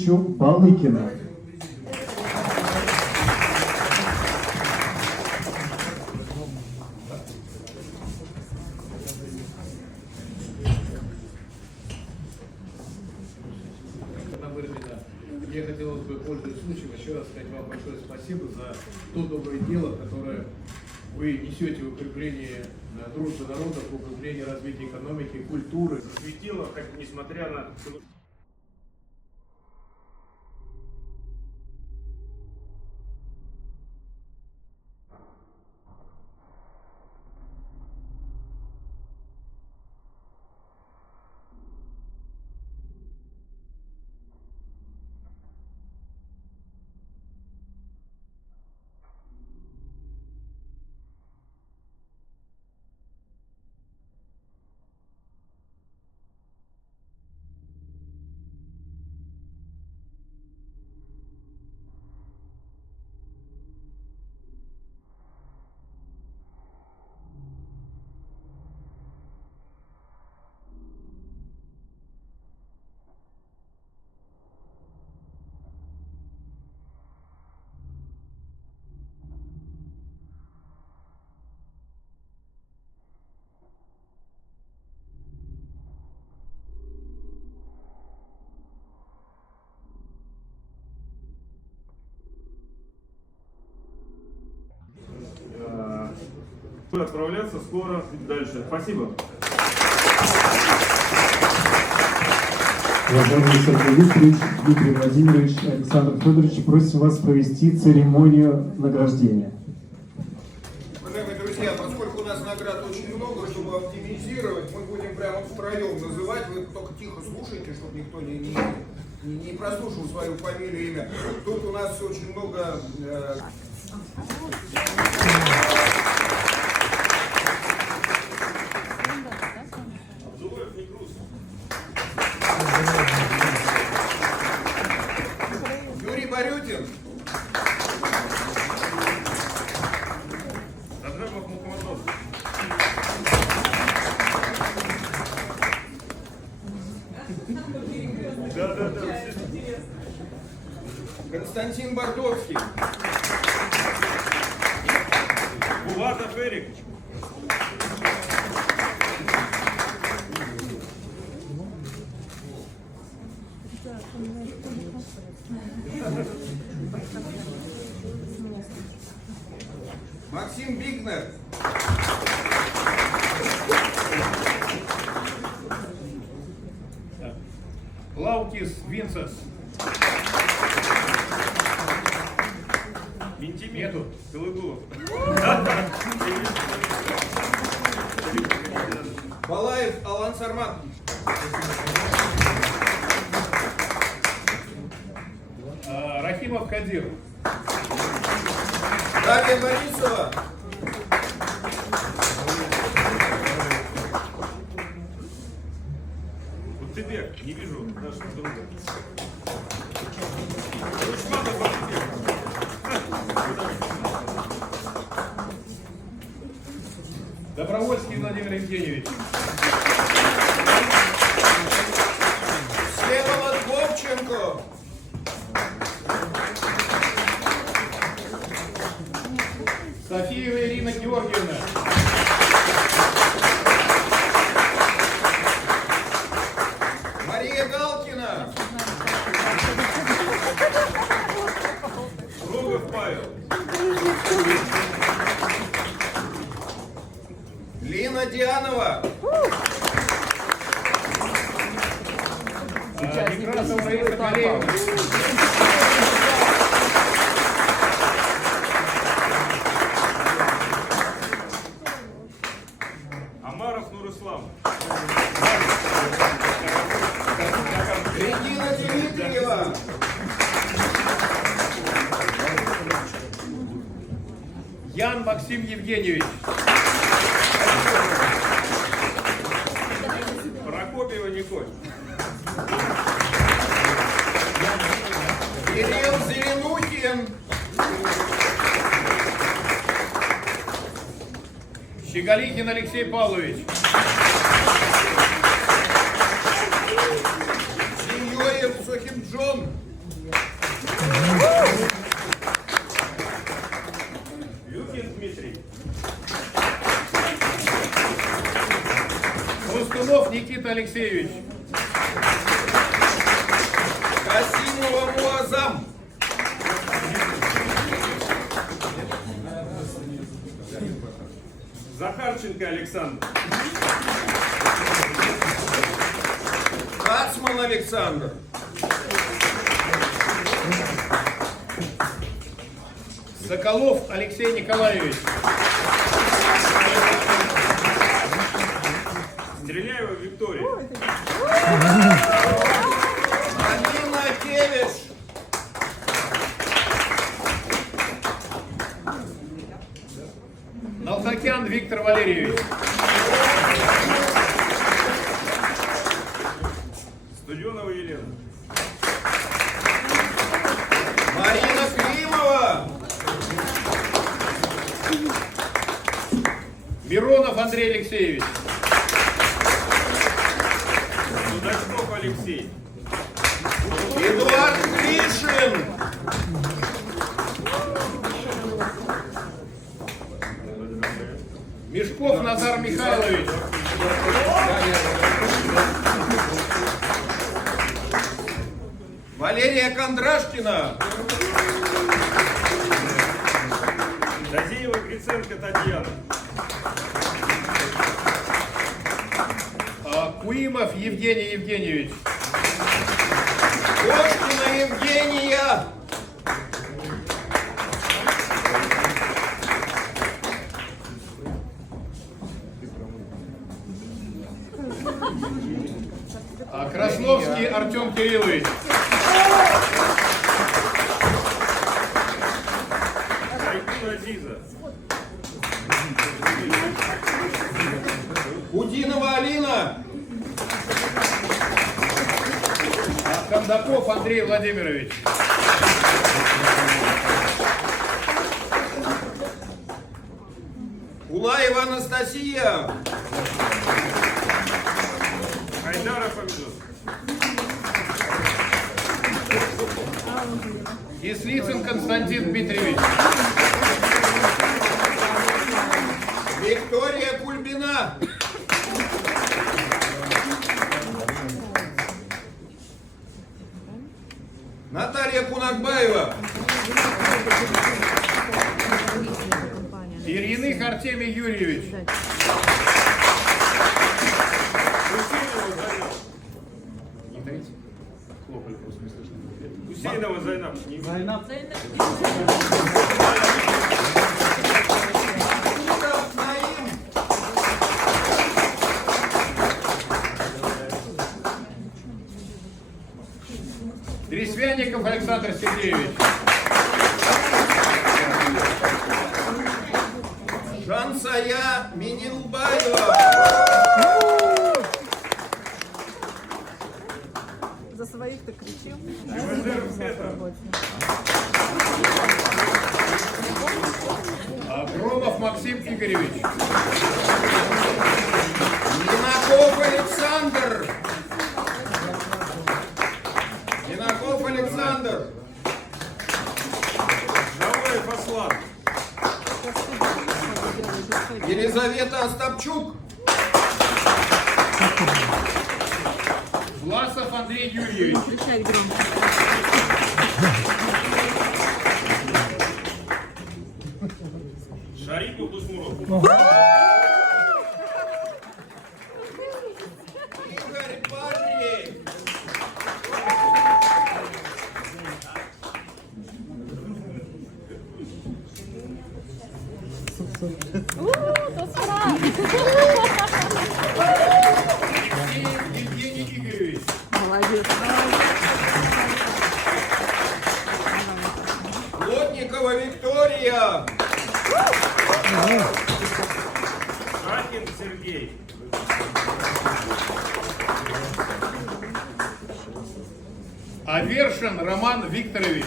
Владимировичу Балыкину. Я хотел бы, пользуясь случаем, еще раз сказать вам большое спасибо за то доброе дело, которое вы несете в укрепление дружбы народов, в укрепление развития экономики, культуры. Светило, как несмотря на... Отправляться скоро дальше. Спасибо. Уважаемый Сергей Викторович, Дмитрий Владимирович, Александр Федорович, просим вас провести церемонию награждения. Уважаемые друзья, поскольку у нас наград очень много, чтобы оптимизировать, мы будем прямо втроем называть. Вы только тихо слушайте, чтобы никто не прослушал свою фамилию и имя. Тут у нас очень много... Юрий Борютин. Аджабов Мухаммадов. Да. Константин Бардовский. Булатов Эрик. Максим Бигнер. Лаукис Винцес. Ментимету. Калыгулов. Балаев Алан Сармат. Рахимов Кадир. Дарья Борисова. Вот тебе не вижу нашего друга. Рушматов Батыбек. Добровольский Владимир Евгеньевич. Всеволод Вовченко. Софиева Ирина Георгиевна. Мария Галкина. Рогов Павел. Лина Дианова. Некрасова Раиса Галеева. Амаров Нурислам. Регина Дмитриева. Ян Максим Евгеньевич. Прокопьева Николь. Кирилл Зеленухин. Щеголихин Алексей Павлович. Синьоев Сохимджон. Никита Алексеевич. Касимова Муазам. Захарченко Александр. Кацман Александр. Соколов Алексей Николаевич. Стреляева Виктория. Алина Кевиш. Налтакян Виктор Валерьевич. Студенова Елена. Марина Климова. Миронов Андрей Алексеевич. Судачков Алексей. Эдуард Гришин. Мешков Назар Михайлович. Валерия Кондрашкина. Дадеева Гриценко Татьяна. Куимов Евгений Евгеньевич. Кошкина Евгения. Красновский Артем Кириллович. Айкун Азиза. Удинова Алина. Кондаков Андрей Владимирович. Улаева Анастасия. Хайдаров Амидон. Кислицын Константин Дмитриевич. Виктория Кульбина. Наталья Кунакбаева. Ильиных Артемий Юрьевич. Гусейнова Зайнаб. Киров Наим. Дресвянников Александр Сергеевич. Жансая Минилбаева. За своих-то кричим. Громов Максим Игоревич. Минаков Александр. Минаков Александр. Жаваев Аслан. Елизавета Остапчук. Власов Андрей Юрьевич. Кричать громко. Шарипов Усмуров. Игорь Парри. Евгений Игоревич. Молодец. Плотникова Виктория. Шахин Сергей. Авершин Роман Викторович.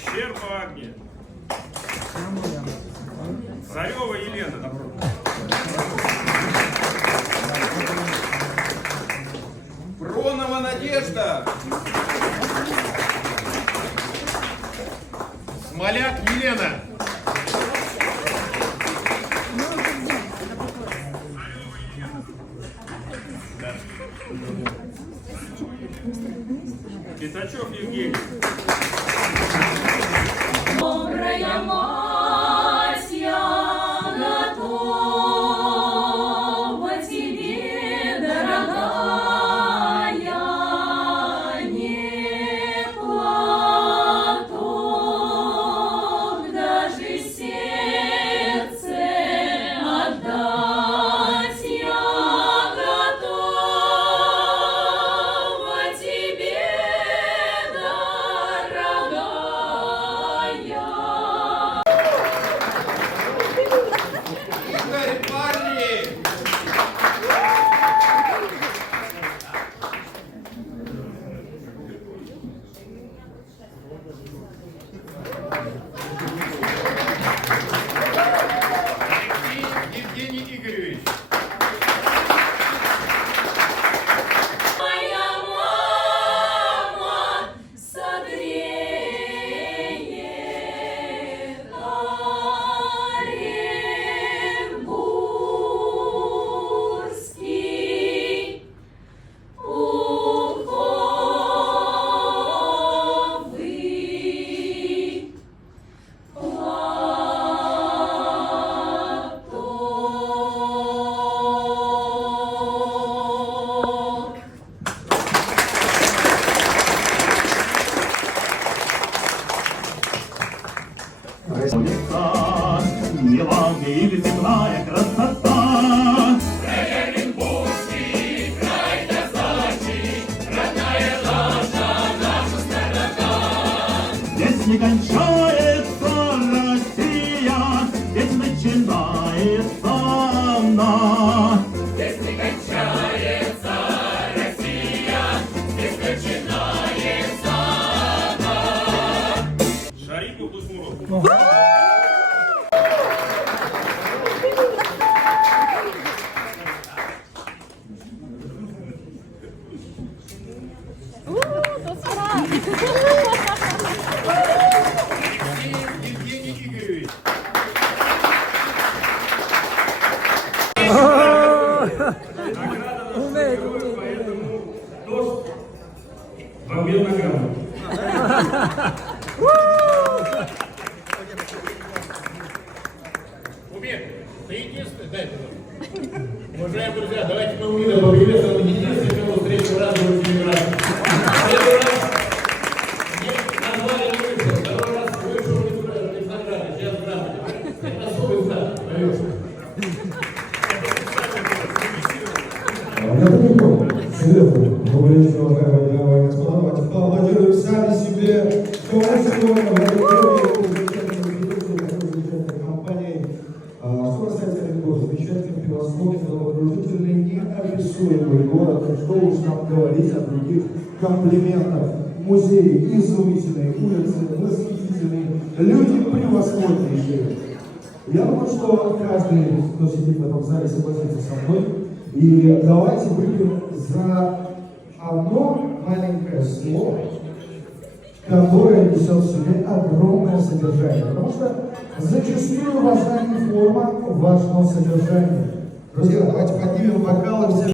Щерба Агния. Царева Елена. Пронова Надежда. Смоляк Елена. Сергеевич. Добрая мать, я готова тебе, дорогая, не платок, даже сердце отдать я готова тебе, дорогая. Игорь, парни! Евгений Игоревич. Моя мама согреет Оренбургский пуховый платок. Миланка или земная красота. Здесь не кончается Россия, здесь начинается она. Шарипов Дусмуров. Евгений Игоревич. В обмен на грамоту. Умер, ты единственный, дай туда. Уважаемые друзья, давайте мы умеренно поприветствуем единственного встречу радового телеграмма. Первый раз мне назвали вышел, второй раз вышел без награды, сейчас грамоте. Это особый знак, поверь. Я далеко, серьезно, добрый вечер, уважаемые дамы и господа, давайте поаплодируем сами себе, что мы сегодня в этой замечательной компании. Что касается Оренбурга, замечательный, превосходный, головокружительный, неописуемый город, что уж нам говорить о других комплиментах. Музеи изумительные, улицы восхитительные, люди превосходнейшие. Я думаю, что каждый, кто сидит в этом зале, согласится со мной. И давайте выпьем за одно маленькое слово, которое несет в себе огромное содержание. Потому что зачастую важна не форма, важно содержание. Друзья, давайте поднимем бокалы все.